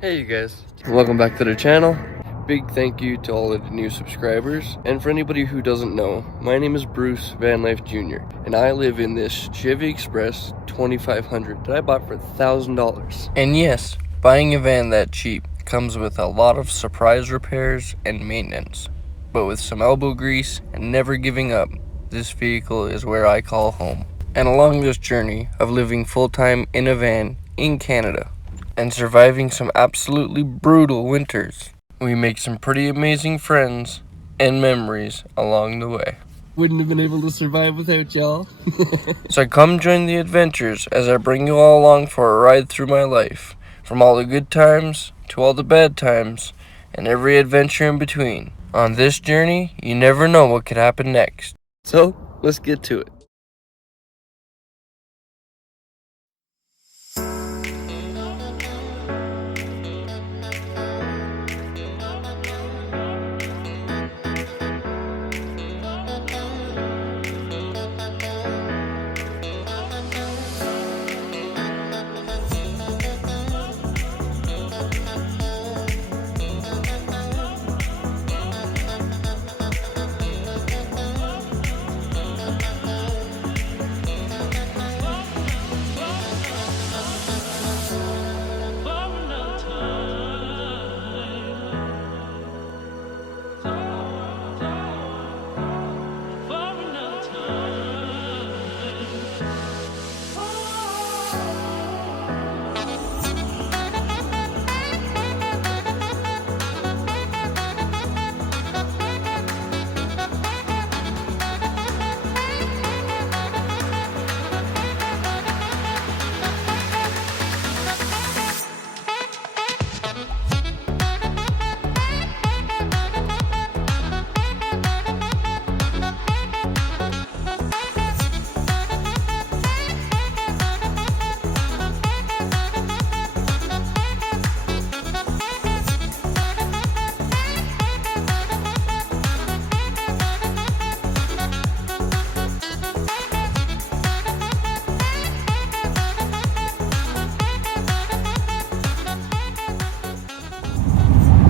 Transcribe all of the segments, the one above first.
Hey you guys, welcome back to the channel. Big thank you to all of the new subscribers. And for anybody who doesn't know, my name is Bruce Vanlife Jr. and I live in this Chevy Express 2500 that I bought for $1,000. And yes, buying a van that cheap comes with a lot of surprise repairs and maintenance. But with some elbow grease and never giving up, this vehicle is where I call home. And along this journey of living full-time in a van in Canada and surviving some absolutely brutal winters, we make some pretty amazing friends and memories along the way. Wouldn't have been able to survive without y'all. So come join the adventures as I bring you all along for a ride through my life, from all the good times to all the bad times and every adventure in between. On this journey, you never know what could happen next. So let's get to it.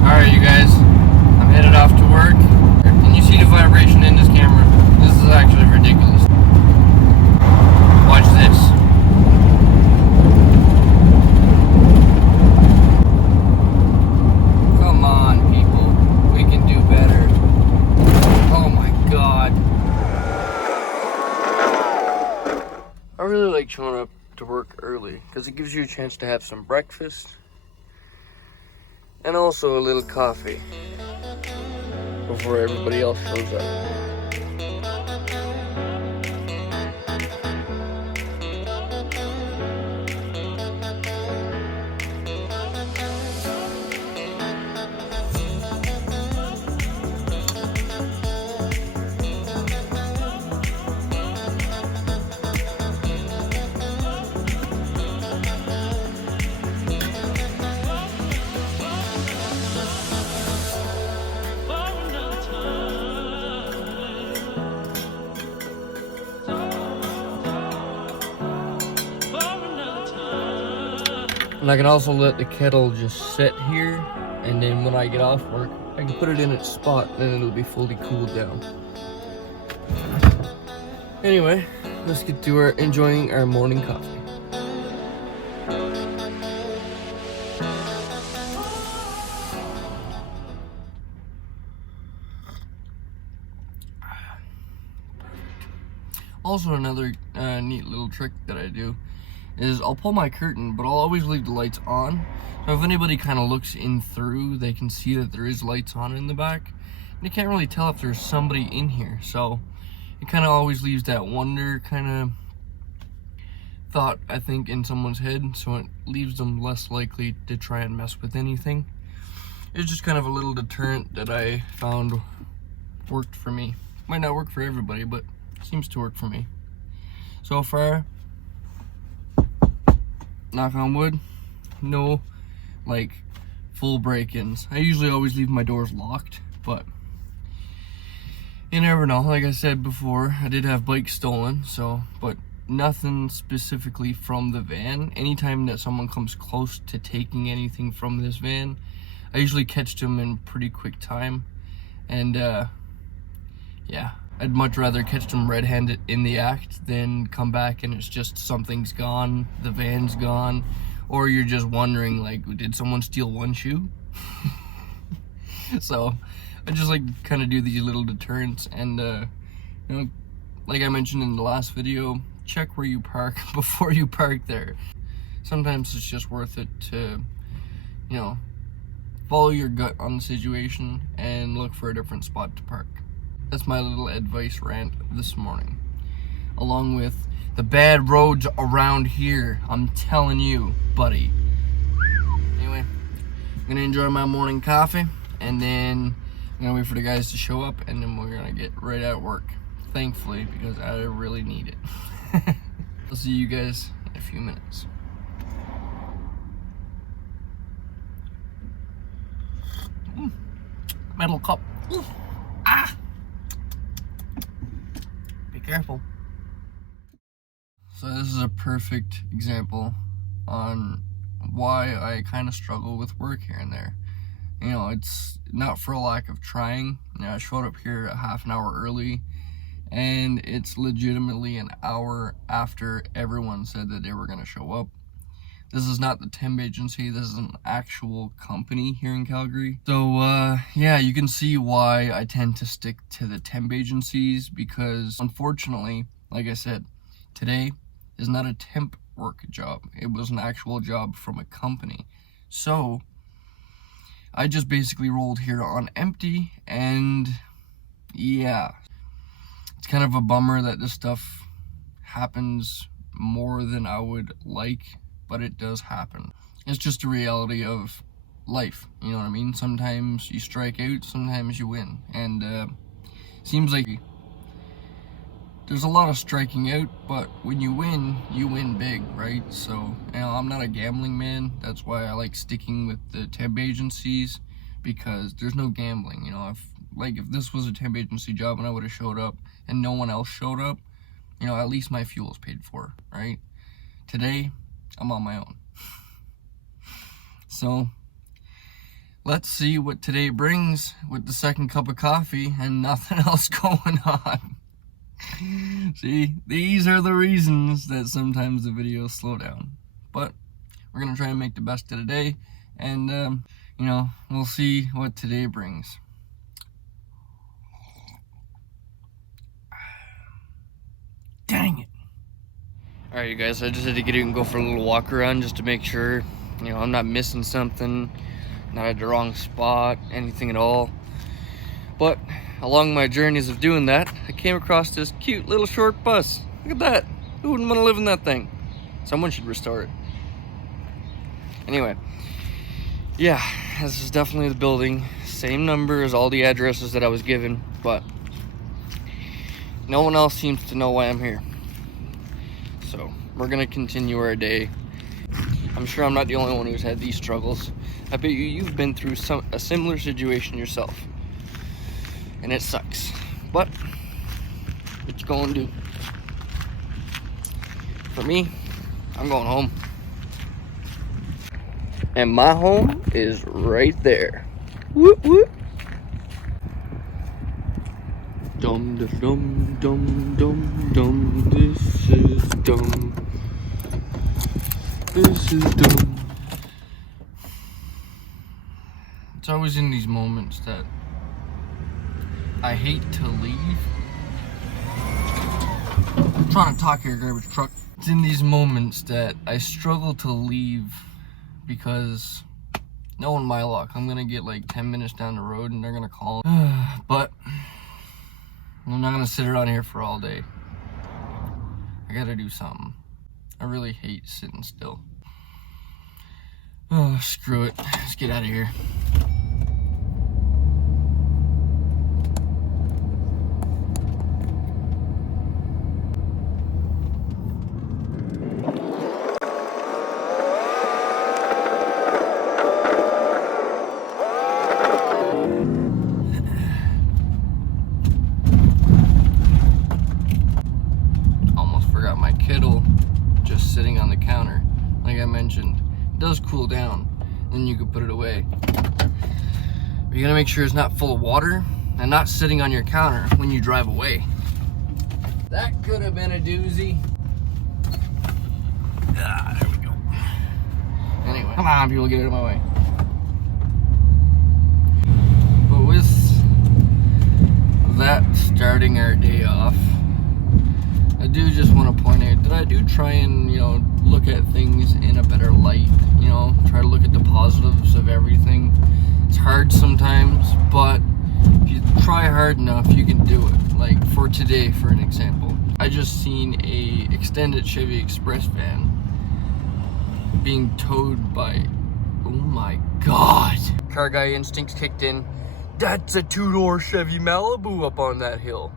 Alright you guys, I'm headed off to work. Can you see the vibration in this camera? This is actually ridiculous. Watch this. Come on people, we can do better. Oh my god. I really like showing up to work early because it gives you a chance to have some breakfast and also a little coffee before everybody else shows up. And I can also let the kettle just sit here, and then when I get off work, I can put it in its spot, and it'll be fully cooled down. Anyway, let's get to enjoying our morning coffee. Also, another neat little trick that I do is I'll pull my curtain, but I'll always leave the lights on. So if anybody kind of looks in through, they can see that there is lights on in the back. And you can't really tell if there's somebody in here. So it kind of always leaves that wonder kind of thought, I think, in someone's head. So it leaves them less likely to try and mess with anything. It's just kind of a little deterrent that I found worked for me. Might not work for everybody, but seems to work for me. So far, knock on wood, no like full break-ins. I usually always leave my doors locked, but you never know. Like I said before, I did have bikes stolen, so, but nothing specifically from the van. Anytime that someone comes close to taking anything from this van, I usually catch them in pretty quick time. And yeah, I'd much rather catch them red-handed in the act than come back and it's just something's gone, the van's gone, or you're just wondering, like, did someone steal one shoe? So I just like kind of do these little deterrents, and you know, like I mentioned in the last video, check where you park before you park there. Sometimes it's just worth it to, you know, follow your gut on the situation and look for a different spot to park. That's my little advice rant this morning. Along with the bad roads around here, I'm telling you, buddy. Anyway, I'm gonna enjoy my morning coffee, and then I'm gonna wait for the guys to show up, and then we're gonna get right at work. Thankfully, because I really need it. I'll see you guys in a few minutes. Metal cup. Ooh. Ah! Be careful. So this is a perfect example on why I kind of struggle with work here and there. You know, it's not for a lack of trying. You know, I showed up here a half an hour early, and it's legitimately an hour after everyone said that they were going to show up. This is not the temp agency, this is an actual company here in Calgary. So yeah, you can see why I tend to stick to the temp agencies, because unfortunately, like I said, today is not a temp work job. It was an actual job from a company. So I just basically rolled here on empty, and yeah, it's kind of a bummer that this stuff happens more than I would like, but it does happen. It's just a reality of life, you know what I mean? Sometimes you strike out, sometimes you win, and seems like there's a lot of striking out, but when you win big, right? So, you know, I'm not a gambling man. That's why I like sticking with the temp agencies, because there's no gambling. You know, if this was a temp agency job and I would have showed up and no one else showed up, you know, at least my fuel is paid for, right? Today, I'm on my own. So, let's see what today brings with the second cup of coffee and nothing else going on. See, these are the reasons that sometimes the videos slow down. But we're gonna try and make the best of the day, and you know, we'll see what today brings. Dang it. Alright, you guys, I just had to get out and go for a little walk around just to make sure, you know, I'm not missing something, not at the wrong spot, anything at all. But along my journeys of doing that, I came across this cute little short bus. Look at that. Who wouldn't want to live in that thing? Someone should restore it. Anyway, yeah, this is definitely the building. Same number as all the addresses that I was given, but no one else seems to know why I'm here. So we're gonna continue our day. I'm sure I'm not the only one who's had these struggles. I bet you've been through a similar situation yourself. And it sucks, but what you gonna do? For me, I'm going home, and my home is right there. Whoop whoop. Dum dum dum dum dum. This is dumb. This is dumb. It's always in these moments that I hate to leave. I'm trying to talk here, garbage truck. It's in these moments that I struggle to leave, because knowing my luck, I'm gonna get like 10 minutes down the road and they're gonna call. But I'm not gonna sit around here for all day. I gotta do something. I really hate sitting still. Oh, screw it. Let's get out of here. Almost forgot my kid down. Then you can put it away. But you gotta make sure it's not full of water and not sitting on your counter when you drive away. That could have been a doozy. Ah, there we go. Anyway, come on, people, get out of my way. But with that starting our day off, I do just want to point out that I do try and, look at things in a better light, try to look at the positives of everything. It's hard sometimes, but if you try hard enough, you can do it. Like for today, for an example, I just seen a extended Chevy Express van being towed by, oh my god. Car guy instincts kicked in. That's a two-door Chevy Malibu up on that hill.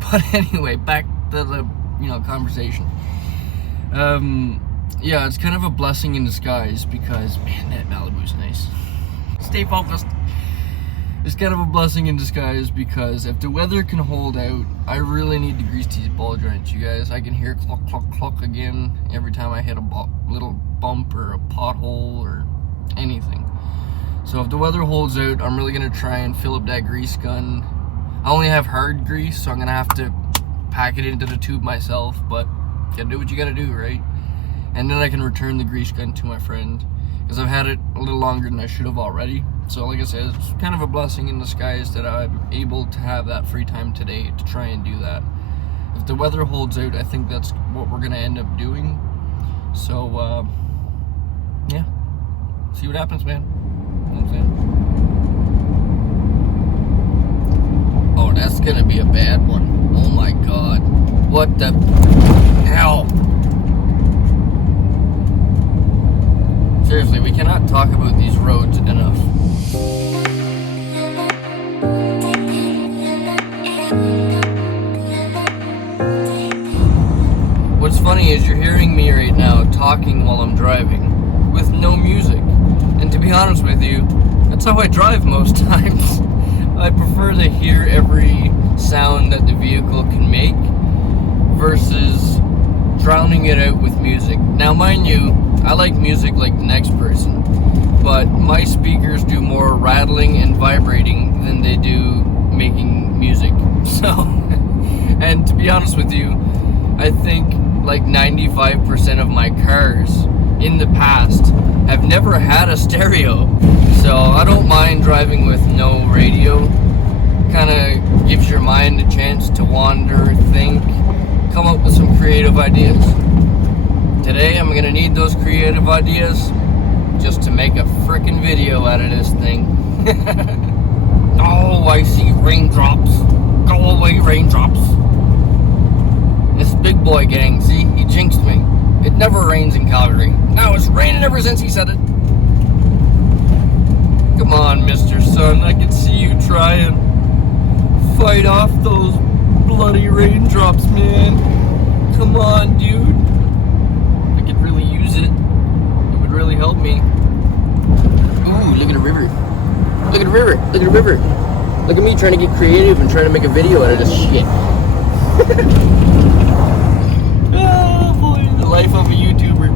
But anyway, back to the, conversation. Yeah, it's kind of a blessing in disguise because, man, that Malibu's nice. Stay focused. It's kind of a blessing in disguise because if the weather can hold out, I really need to grease these ball joints, you guys. I can hear cluck, cluck, cluck again every time I hit a little bump or a pothole or anything. So if the weather holds out, I'm really going to try and fill up that grease gun. I only have hard grease, so I'm going to have to pack it into the tube myself, but you gotta do what you gotta do, right? And then I can return the grease gun to my friend, because I've had it a little longer than I should have already. So like I said, it's kind of a blessing in disguise that I'm able to have that free time today to try and do that. If the weather holds out, I think that's what we're going to end up doing. So, yeah. See what happens, man. You know what I'm saying? Oh, that's going to be a bad one. Oh my god. What the hell? Seriously, we cannot talk about these roads enough. What's funny is you're hearing me right now talking while I'm driving with no music. And to be honest with you, that's how I drive most times. I prefer to hear every sound that the vehicle can make versus drowning it out with music. Now, mind you, I like music like the next person, but my speakers do more rattling and vibrating than they do making music. So, and to be honest with you, I think like 95% of my cars in the past have never had a stereo. So I don't mind driving with no radio. Kind of gives your mind a chance to wander, think, come up with some creative ideas. Today I'm gonna need those creative ideas just to make a frickin' video out of this thing. Oh, I see raindrops. Go away, raindrops. This big boy gang, see, he jinxed me. It never rains in Calgary. Now it's raining ever since he said it. Come on, Mr. Sun, I can see you trying. Fight off those bloody raindrops, man. Come on, dude. I could really use it. It would really help me. Ooh, look at the river. Look at the river. Look at the river. Look at me trying to get creative and trying to make a video out of this shit. Oh boy, the life of a YouTuber.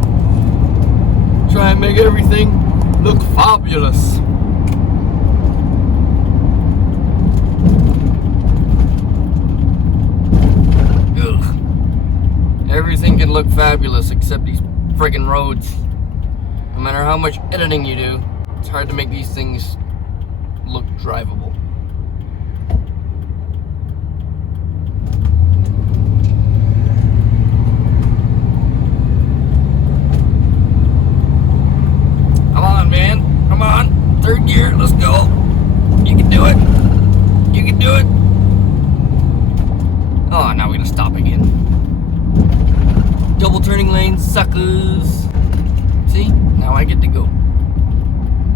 Try and make everything look fabulous. Everything can look fabulous except these friggin' roads. No matter how much editing you do, it's hard to make these things look drivable. Come on, man. Come on. Third gear. Let's go. You can do it. You can do it. Oh, now we're gonna stop again. Double turning lane, suckers. See? Now I get to go.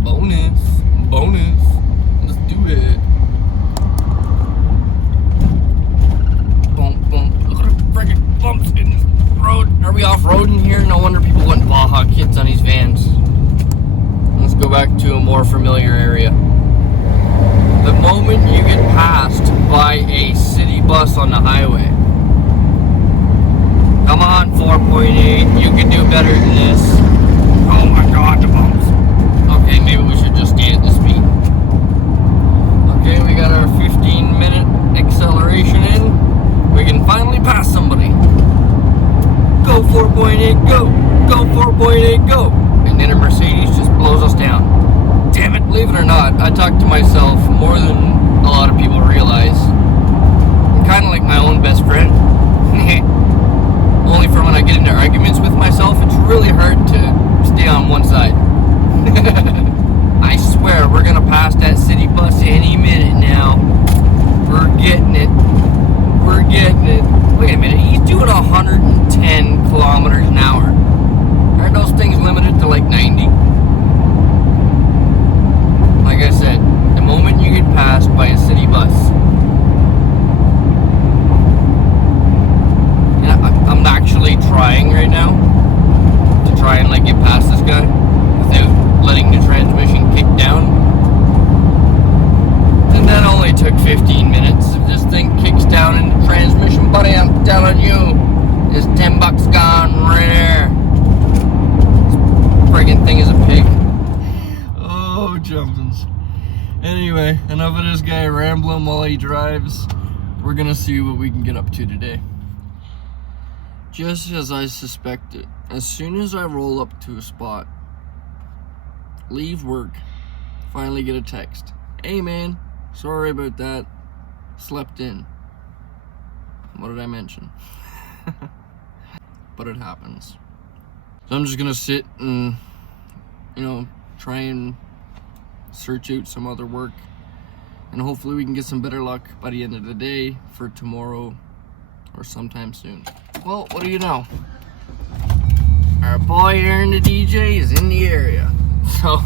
Bonus. Bonus. Let's do it. Bump, bump. Look at the freaking bumps in this road. Are we off-roading here? No wonder people went Baja kits on these vans. Let's go back to a more familiar area. The moment you get passed by a city bus on the highway, come on, 4.8, you can do better than this. God, the bumps. Okay, maybe we should just stay at the speed. Okay, we got our 15-minute acceleration in. We can finally pass somebody. Go 4.8, go! Go 4.8, go! And then a Mercedes just blows us down. Damn it, believe it or not, I talk to myself more than a lot of people realize. I'm kind of like my own best friend. Only for when I get into arguments with myself, it's really hard to stay on one side. I swear, we're gonna pass that city bus any minute now. We're getting it. We're getting it. Wait a minute, he's doing 110 kilometers an hour. Aren't those things limited to like 90? Like I said, the moment you get passed by a city bus, I'm actually trying right now to try and like get past this guy without letting the transmission kick down. And that only took 15 minutes. If this thing kicks down in the transmission, buddy, I'm telling you, this $10 gone right there. This friggin' thing is a pig. Oh, jumpins'. Anyway, enough of this guy rambling while he drives. We're gonna see what we can get up to today. Just as I suspected, as soon as I roll up to a spot, leave work, finally get a text. Hey man, sorry about that, slept in. What did I mention? But it happens. So I'm just gonna sit and, try and search out some other work, and hopefully we can get some better luck by the end of the day for tomorrow or sometime soon. Well, what do you know? Our boy Aaron the DJ is in the area. So,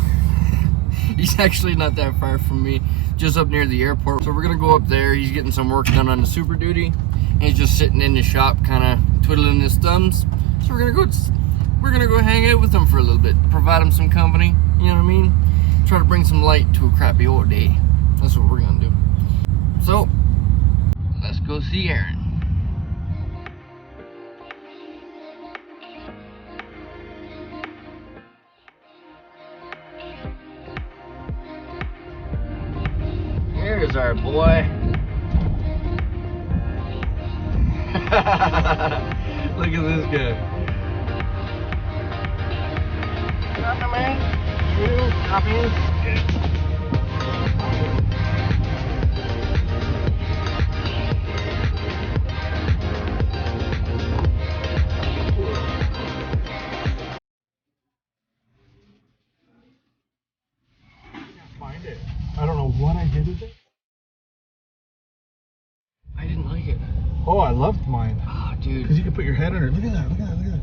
he's actually not that far from me, just up near the airport. So we're gonna go up there. He's getting some work done on the Super Duty. And he's just sitting in the shop, kind of twiddling his thumbs. So we're gonna go hang out with him for a little bit, provide him some company, you know what I mean? Try to bring some light to a crappy old day. That's what we're gonna do. So, let's go see Aaron. Here's our boy. Look at this guy. Copy, man. You copy. Find it. I don't know what I did with it. I didn't like it. Oh, I loved mine. Oh, dude. Because you can put your head under it. Look at that, look at that, look at that.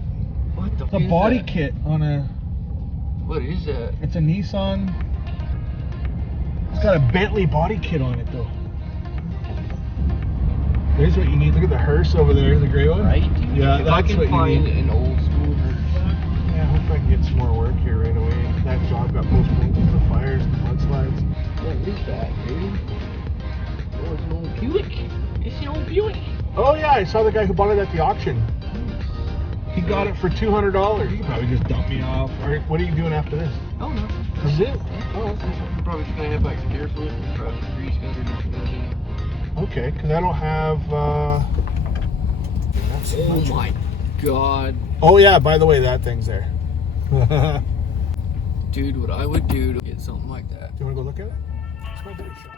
What the It's a body kit on a... What is that? It's a Nissan. It's got a Bentley body kit on it, though. There's what you need. Look at the hearse over there, the gray one. Right, dude? Yeah, if that's I can what find you need. an old school hearse. Yeah, I hope I can get some more work here right away. That job got postponed because of the fires and mudslides. What is that, dude? Oh, it's an old Buick. It's an old Buick. Oh yeah, I saw the guy who bought it at the auction. He got it for $200. You can probably just dump me off. Or what are you doing after this? Oh, no. This is it? Yeah. Oh, okay. I'm probably just going to head back to Deerfield and grab some grease guns or something. Okay, because I don't have... Oh my god. Oh yeah, by the way, that thing's there. Dude, what I would do to get something like that. You want to go look at it? It's my better shot.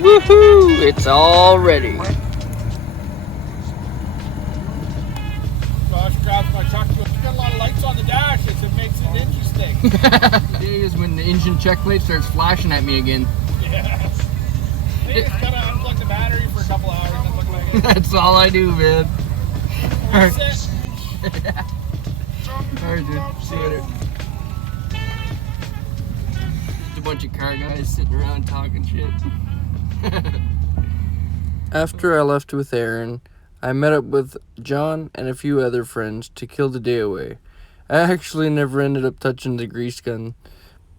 Woohoo! It's all ready. Gosh, grabs my truck. You got a lot of lights on the dash. It makes it interesting. Today is when the engine check light starts flashing at me again. Yeah. I think it's gotta unplug the battery for a couple hours and look like it. That's all I do, man. That's it. Alright, dude. See you later. bunch of car guys sitting around talking shit. After I left with Aaron, I met up with John and a few other friends to kill the day away. I actually never ended up touching the grease gun,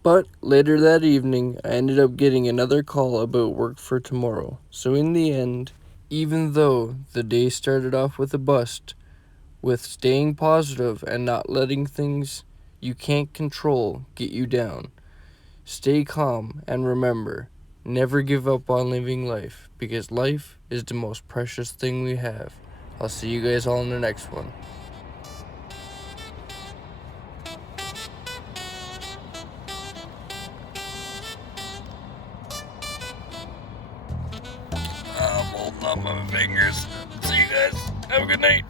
but later that evening, I ended up getting another call about work for tomorrow. So in the end, even though the day started off with a bust, with staying positive and not letting things you can't control get you down, stay calm and remember, never give up on living life, because life is the most precious thing we have. I'll see you guys all in the next one. I'm holding up my fingers. See you guys. Have a good night.